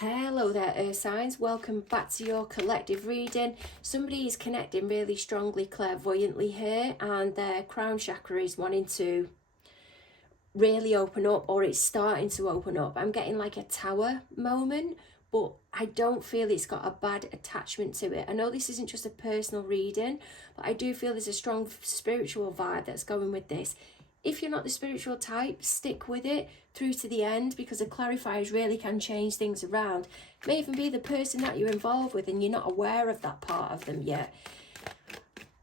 Hello there, Earth signs. Welcome back to your collective reading. Somebody is connecting really strongly clairvoyantly here, and their crown chakra is wanting to really open up, or it's starting to open up. I'm getting like a tower moment, but I don't feel it's got a bad attachment to it. I know this isn't just a personal reading, but I do feel there's a strong spiritual vibe that's going with this. If you're not the spiritual type, stick with it through to the end, because the clarifiers really can change things around. It may even be the person that you're involved with and you're not aware of that part of them yet.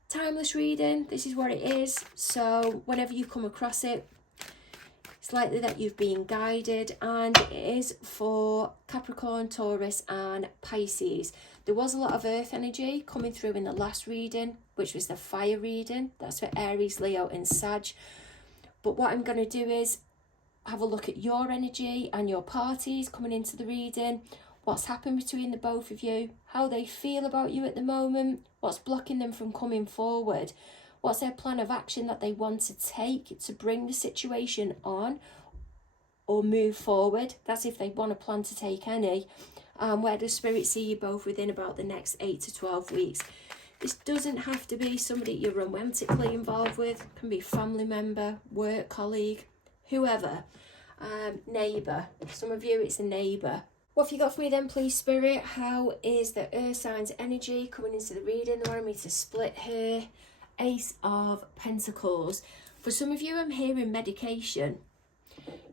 Timeless reading, this is what it is. So whenever you come across it, it's likely that you've been guided, and it is for Capricorn, Taurus and Pisces. There was a lot of earth energy coming through in the last reading, which was the fire reading. That's for Aries, Leo and Sag. But what I'm going to do is have a look at your energy and your parties coming into the reading, what's happened between the both of you, how they feel about you at the moment, what's blocking them from coming forward, what's their plan of action that they want to take to bring the situation on or move forward. That's if they want to plan to take any. Where does Spirit see you both within about the next 8 to 12 weeks? This doesn't have to be somebody you're romantically involved with. It can be family member, work colleague, whoever. Neighbour. Some of you, it's a neighbour. What have you got for me then, please, Spirit? How is the Earth signs energy coming into the reading? They wanted me to split here. Ace of Pentacles. For some of you, I'm hearing medication.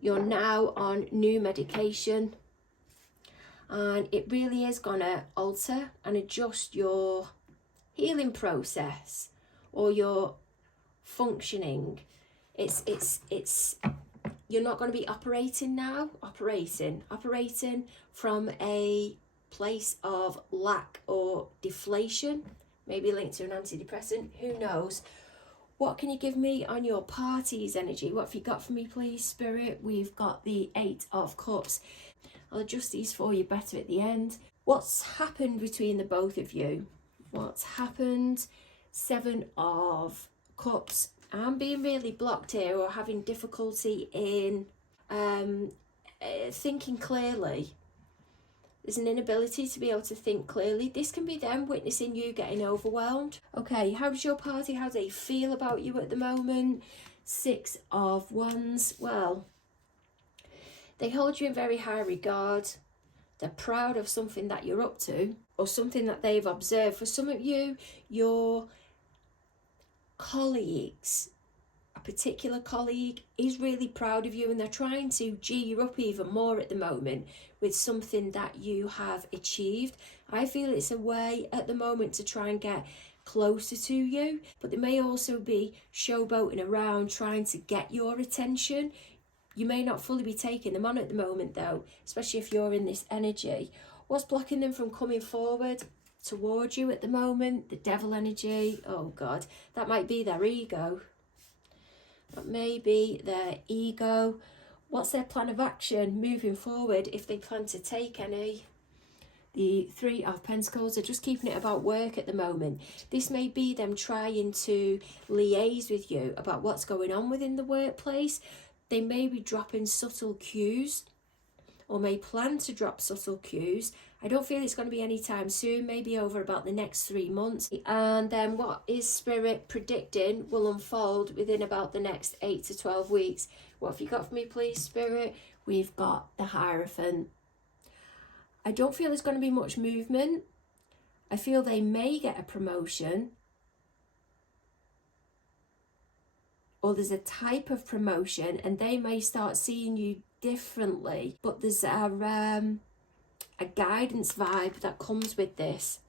You're now on new medication. And it really is going to alter and adjust your healing process or your functioning. It's you're not going to be operating from a place of lack or deflation, maybe linked to an antidepressant, who knows. What can you give me on your party's energy? What have you got for me, please, Spirit? We've got the 8 of Cups. I'll adjust these for you better at the end. What's happened between the both of you? What's happened? 7 of Cups. I'm being really blocked here, or having difficulty in thinking clearly. There's an inability to be able to think clearly. This can be them witnessing you getting overwhelmed. Okay, how does your party, how do they feel about you at the moment? 6 of Wands. Well, they hold you in very high regard. They're proud of something that you're up to, or something that they've observed. For some of you, your colleagues, a particular colleague is really proud of you, and they're trying to G you up even more at the moment with something that you have achieved. I feel it's a way at the moment to try and get closer to you, but they may also be showboating around trying to get your attention. You may not fully be taking them on at the moment though, especially if you're in this energy. What's blocking them from coming forward towards you at the moment? The Devil energy. Oh God, that might be their ego. That may be their ego. What's their plan of action moving forward if they plan to take any? The 3 of Pentacles. Are just keeping it about work at the moment. This may be them trying to liaise with you about what's going on within the workplace. They may be dropping subtle cues, or may plan to drop subtle cues. I don't feel it's going to be anytime soon, maybe over about the next 3 months. And then what is Spirit predicting will unfold within about the next 8 to 12 weeks? What have you got for me, please, Spirit? We've got the Hierophant. I don't feel there's going to be much movement. I feel they may get a promotion, or there's a type of promotion and they may start seeing you differently, but there's a guidance vibe that comes with this.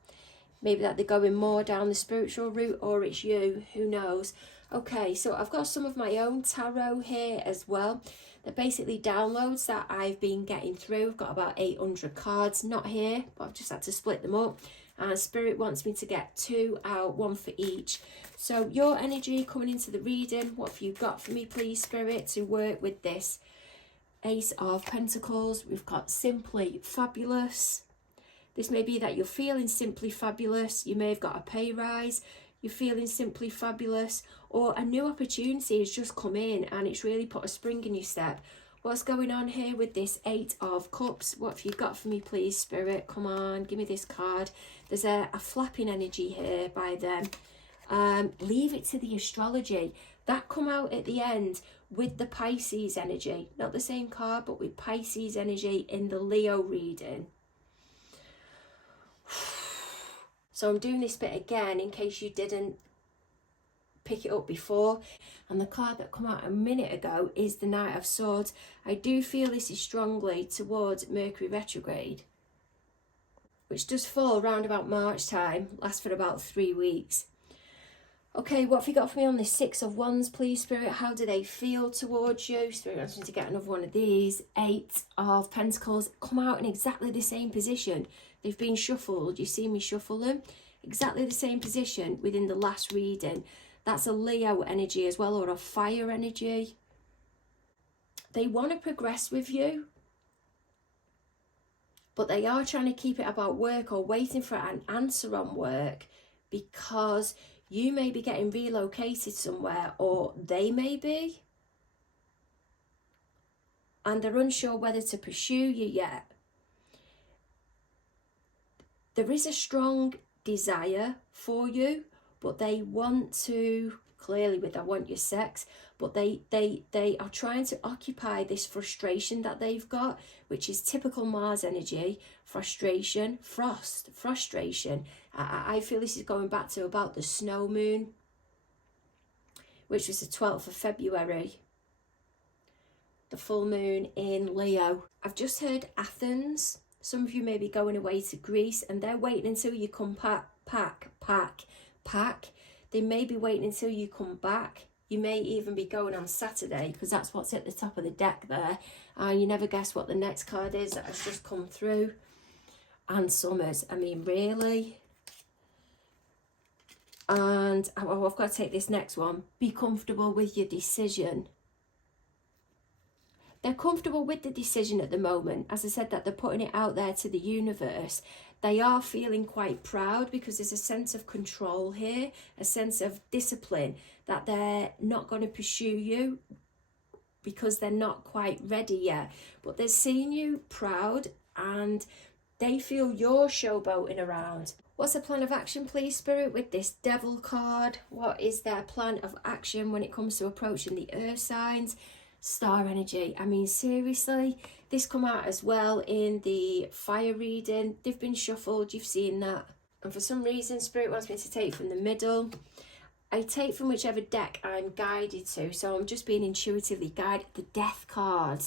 Maybe that they're going more down the spiritual route, or it's you, who knows. Okay, so I've got some of my own tarot here as well. They're basically downloads that I've been getting through. I've got about 800 cards, not here, but I've just had to split them up. And Spirit wants me to get 2 out, 1 for each. So your energy coming into the reading, what have you got for me, please, Spirit, to work with this? Ace of Pentacles. We've got Simply Fabulous. This may be that you're feeling simply fabulous. You may have got a pay rise. You're feeling simply fabulous, or a new opportunity has just come in and it's really put a spring in your step. What's going on here with this Eight of Cups? What have you got for me, please, Spirit? Come on, give me this card. There's a flapping energy here by them. Leave it to the astrology. That come out at the end with the Pisces energy. Not the same card, but with Pisces energy in the Leo reading. So I'm doing this bit again in case you didn't pick it up before. And the card that come out a minute ago is the Knight of Swords. I do feel this is strongly towards Mercury retrograde, which does fall around about March time, lasts for about 3 weeks. Okay, what have you got for me on the Six of Wands, please, Spirit? How do they feel towards you? Spirit wants me to get another one of these. Eight of Pentacles come out in exactly the same position. They've been shuffled. You see me shuffle them? Exactly the same position within the last reading. That's a Leo energy as well, or a fire energy. They want to progress with you, but they are trying to keep it about work or waiting for an answer on work, because you may be getting relocated somewhere, or they may be, and they're unsure whether to pursue you yet. There is a strong desire for you, but they want to, clearly with I want your sex, but they are trying to occupy this frustration that they've got, which is typical Mars energy, frustration, frustration. I feel this is going back to about the snow moon, which was the 12th of February, the full moon in Leo. I've just heard Athens. Some of you may be going away to Greece and they're waiting until you come pack. They may be waiting until you come back. You may even be going on Saturday, because that's what's at the top of the deck there. And you never guess what the next card is that has just come through. And Summers. I mean, really? And oh, I've got to take this next one. Be comfortable with your decision. They're comfortable with the decision at the moment. As I said, that they're putting it out there to the universe. They are feeling quite proud because there's a sense of control here, a sense of discipline, that they're not going to pursue you because they're not quite ready yet. But they're seeing you proud and they feel you're showboating around. What's the plan of action, please, Spirit, with this Devil card? What is their plan of action when it comes to approaching the earth signs? Star energy. I mean, seriously, this come out as well in the fire reading. They've been shuffled, you've seen that. And for some reason, Spirit wants me to take from the middle. I take from whichever deck I'm guided to, so I'm just being intuitively guided. The Death card.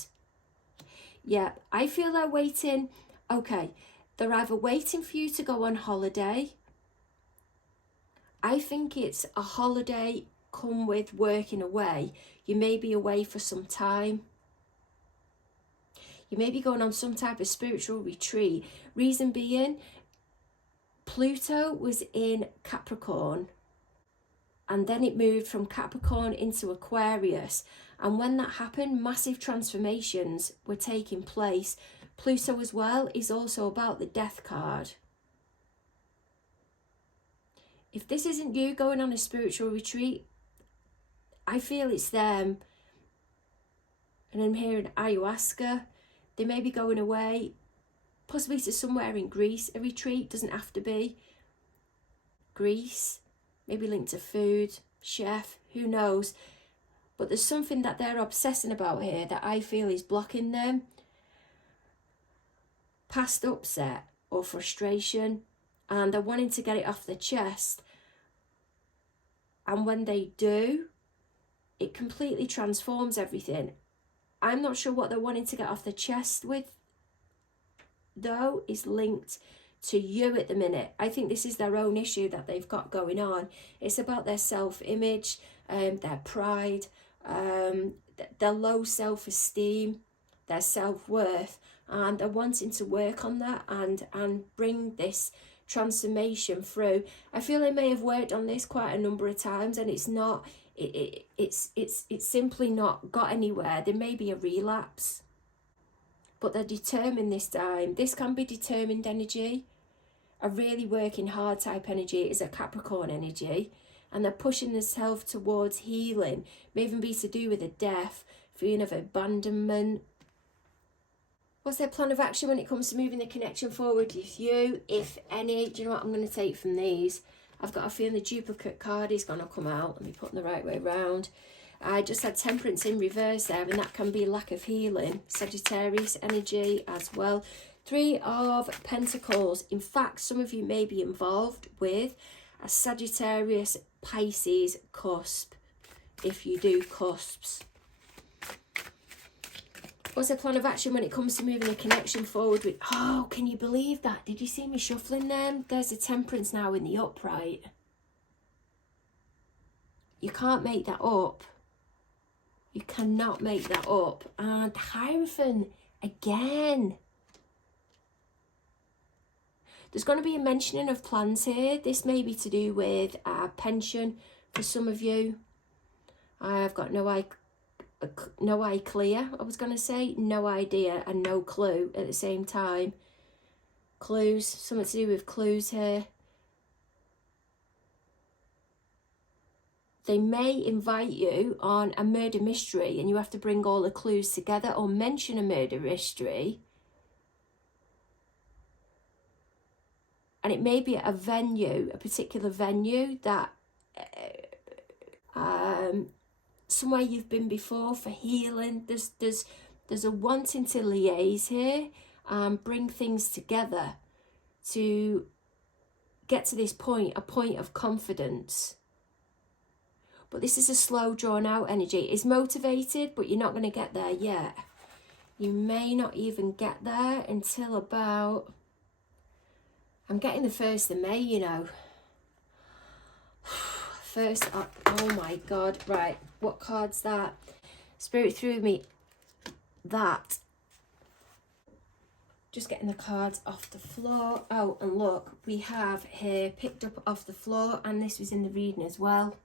Yeah, I feel they're waiting. Okay, they're either waiting for you to go on holiday. I think it's a holiday come with working away. You may be away for some time. You may be going on some type of spiritual retreat. Reason being, Pluto was in Capricorn and then it moved from Capricorn into Aquarius. And when that happened, massive transformations were taking place. Pluto as well is also about the Death card. If this isn't you going on a spiritual retreat, I feel it's them. And I'm hearing ayahuasca. They may be going away, possibly to somewhere in Greece. A retreat doesn't have to be Greece. Maybe linked to food, chef, who knows. But there's something that they're obsessing about here that I feel is blocking them. Past upset or frustration. And they're wanting to get it off their chest. And when they do, it completely transforms everything. I'm not sure what they're wanting to get off their chest with, though, is linked to you at the minute. I think this is their own issue that they've got going on. It's about their self-image, their pride, their low self-esteem, their self-worth, and they're wanting to work on that and bring this transformation through. I feel they may have worked on this quite a number of times and it's not, it's simply not got anywhere. There may be a relapse, but they're determined this time. This can be determined energy. A really working hard type energy is a Capricorn energy, and they're pushing themselves towards healing. May even be to do with a death, feeling of abandonment. What's their plan of action when it comes to moving the connection forward with you, if any? Do you know what I'm going to take from these? I've got a feeling the duplicate card is going to come out. Let me put them the right way around. I just had Temperance in reverse there, and that can be lack of healing. Sagittarius energy as well. 3 of Pentacles. In fact, some of you may be involved with a Sagittarius Pisces cusp, if you do cusps. What's the plan of action when it comes to moving a connection forward with... Oh, can you believe that? Did you see me shuffling them? There's a Temperance now in the upright. You can't make that up. You cannot make that up. And the Hierophant again. There's going to be a mentioning of plans here. This may be to do with a pension for some of you. I've got no idea, I was going to say. No idea and no clue at the same time. Clues, something to do with clues here. They may invite you on a murder mystery and you have to bring all the clues together, or mention a murder mystery. And it may be a venue, a particular venue that somewhere you've been before for healing. There's a wanting to liaise here and bring things together to get to this point, a point of confidence. But this is a slow, drawn-out energy. It's motivated, but you're not going to get there yet. You may not even get there until about... I'm getting the 1st of May, you know. First, oh my God. Right, what card's that? Spirit threw me that. Just getting the cards off the floor. Oh, and look, we have here picked up off the floor, and this was in the reading as well.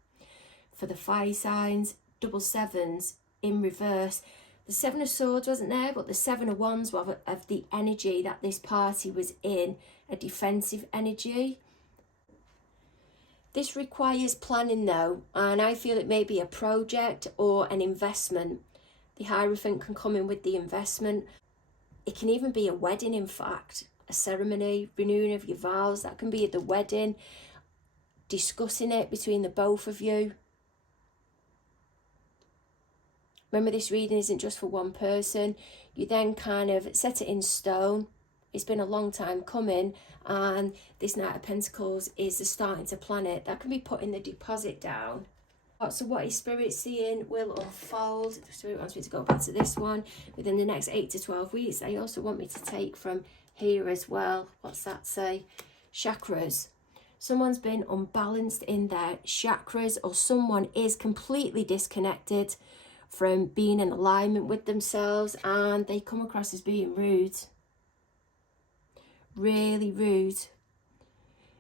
For the fire signs, double 7s in reverse. The 7 of Swords wasn't there, but the 7 of Wands were of the energy that this party was in, a defensive energy. This requires planning though, and I feel it may be a project or an investment. The Hierophant can come in with the investment. It can even be a wedding, in fact, a ceremony, renewing of your vows. That can be at the wedding, discussing it between the both of you. Remember, this reading isn't just for one person. You then kind of set it in stone. It's been a long time coming, and this Knight of Pentacles is the starting to plan it. That can be putting the deposit down. So what is Spirit seeing will unfold. Spirit wants me to go back to this one within the next 8 to 12 weeks. They also want me to take from here as well. What's that say? Chakras. Someone's been unbalanced in their chakras, or someone is completely disconnected from being in alignment with themselves, and they come across as being rude. Really rude.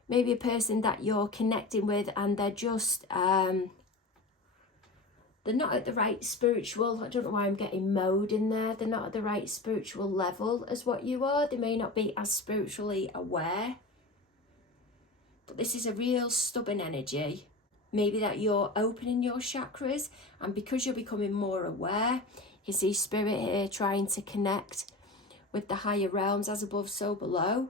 Maybe a person that you're connecting with and they're just they're not at the right spiritual, I don't know why I'm getting mode in there, they're not at the right spiritual level as what you are. They may not be as spiritually aware, but this is a real stubborn energy. Maybe that you're opening your chakras, and because you're becoming more aware, you see Spirit here trying to connect with the higher realms, as above, so below.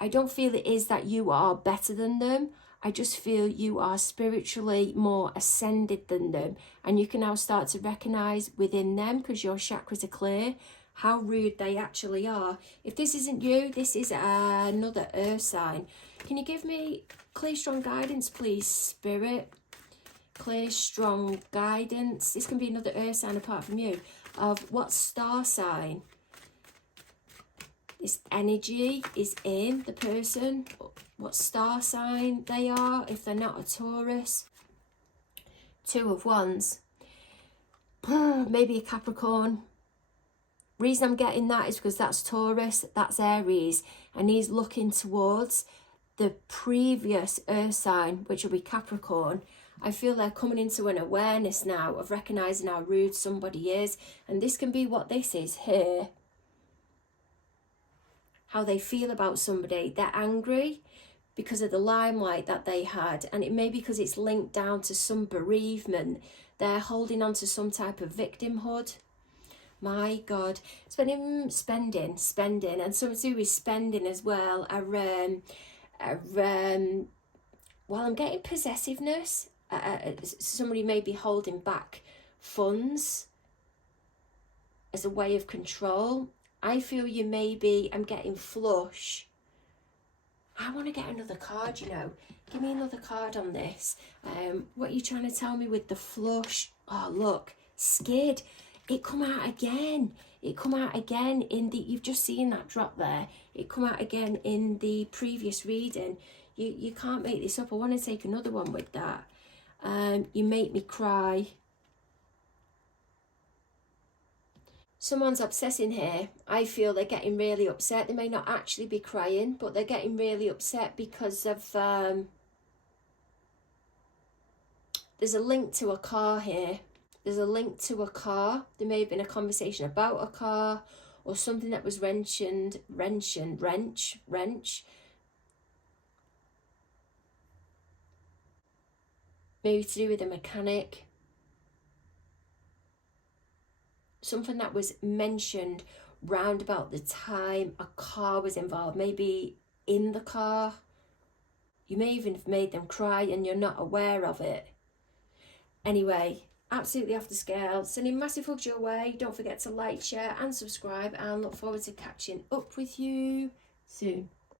I don't feel it is that you are better than them. I just feel you are spiritually more ascended than them, and you can now start to recognize within them, because your chakras are clear, how rude they actually are. If this isn't you, this is another earth sign. Can you give me clear, strong guidance, please, Spirit? Clear, strong guidance. This can be another earth sign apart from you. Of what star sign this energy is in the person, what star sign they are, if they're not a Taurus. 2 of Wands. Maybe a Capricorn. Reason I'm getting that is because that's Taurus, that's Aries, and he's looking towards the previous earth sign, which will be Capricorn. I feel they're coming into an awareness now of recognizing how rude somebody is, and this can be what this is here. How they feel about somebody. They're angry because of the limelight that they had, and it may be because it's linked down to some bereavement They're holding on to some type of victimhood. My God, spending, and something to do with spending as well. Well, I'm getting possessiveness. Somebody may be holding back funds as a way of control. I feel you maybe, I'm getting flush. I want to get another card, you know. Give me another card on this. What are you trying to tell me with the flush? Oh, look, skid. It come out again. It come out again in the, you've just seen that drop there. It come out again in the previous reading. You can't make this up. I want to take another one with that. You make me cry. Someone's obsessing here. I feel they're getting really upset. They may not actually be crying, but they're getting really upset because of there's a link to a car here. There's a link to a car. There may have been a conversation about a car or something that was wrench. Maybe to do with a mechanic. Something that was mentioned round about the time a car was involved. Maybe in the car. You may even have made them cry and you're not aware of it. Anyway, absolutely off the scale. Sending massive hugs your way. Don't forget to like, share and subscribe, and look forward to catching up with you soon.